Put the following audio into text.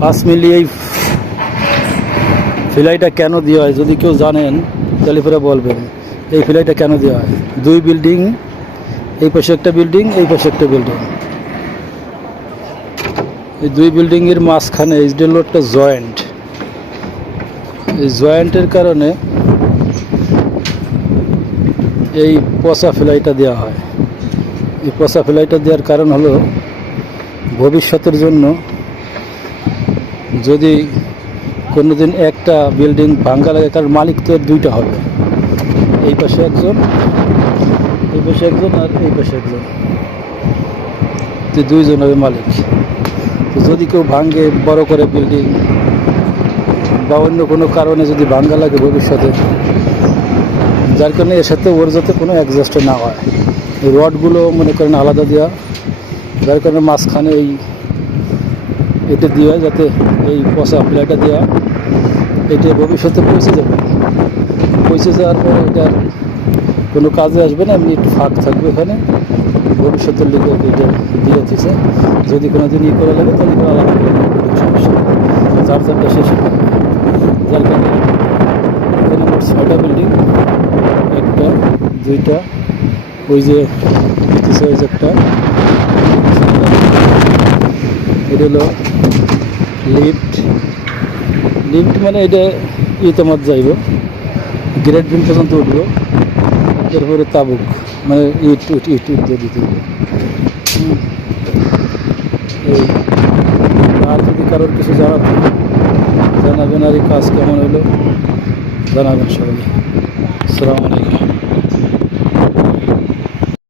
পাঁচ মিলি এই ফিলাইটা কেন দেওয়া হয়? যদি কেউ জানেন, তাহলে পরে বলবেন এই ফিলাইটা কেন দেওয়া হয়। দুই বিল্ডিং, এই পাশে একটা বিল্ডিং, এই পাশে একটা বিল্ডিং। এই দুই বিল্ডিংয়ের মাঝখানে এইচডি হলো একটা জয়েন্ট এই জয়েন্টের কারণে এই পচা ফিলাইটা দেওয়া হয়। এই পচা ফিলাইটা দেওয়ার কারণ হলো ভবিষ্যতের জন্য যদি কোনো দিন একটা বিল্ডিং ভাঙ্গা লাগে, কারণ মালিক তো দুইটা হবে। এই পাশে একজন, এই পাশে একজন আর এই পাশে একজন। তো দুইজন হবে মালিক। তো যদি কেউ ভাঙ্গে বড় করে বিল্ডিং বা অন্য কোনো কারণে যদি ভাঙ্গা লাগে ভবিষ্যতে, যার কারণে এর সাথে ওর যাতে কোনো অ্যাডজাস্ট না হয়। রডগুলো মনে করেন আলাদা দেওয়া যার কারণে মাঝখানে এই এটা দেওয়া হয় যাতে এই পচা প্লেটা দেওয়া এটা ভবিষ্যতে পৌঁছে যাবে। পৌঁছে যাওয়ার পরে এটার কোনো কাজে আসবে না, এমনি একটু ফাঁক থাকবে এখানে ভবিষ্যতের লিগে এটা দিয়ে দিছে। যদি কোনো দিন ই করা লাগে, তাহলে আলাদা করে সমস্যা চার্জারটা শেষ থাকবে। যার কারণে এখানে মোট ছয়টা বিল্ডিং একটা, দুইটা, ওই যে একটা। এটা হলো লিফট লিফট মানে এটা ই তোমার যাইব। গ্রেড বিন পর্যন্ত উঠবো। এরপরে তাবুক মানে ইট ইট ইট দিয়ে দিতে হবে। আর যদি কারোর কিছু জানার জানাবেন আর এই কাজ কেমন হলো, জানাবেন সবাই আসসালামু আলাইকুম।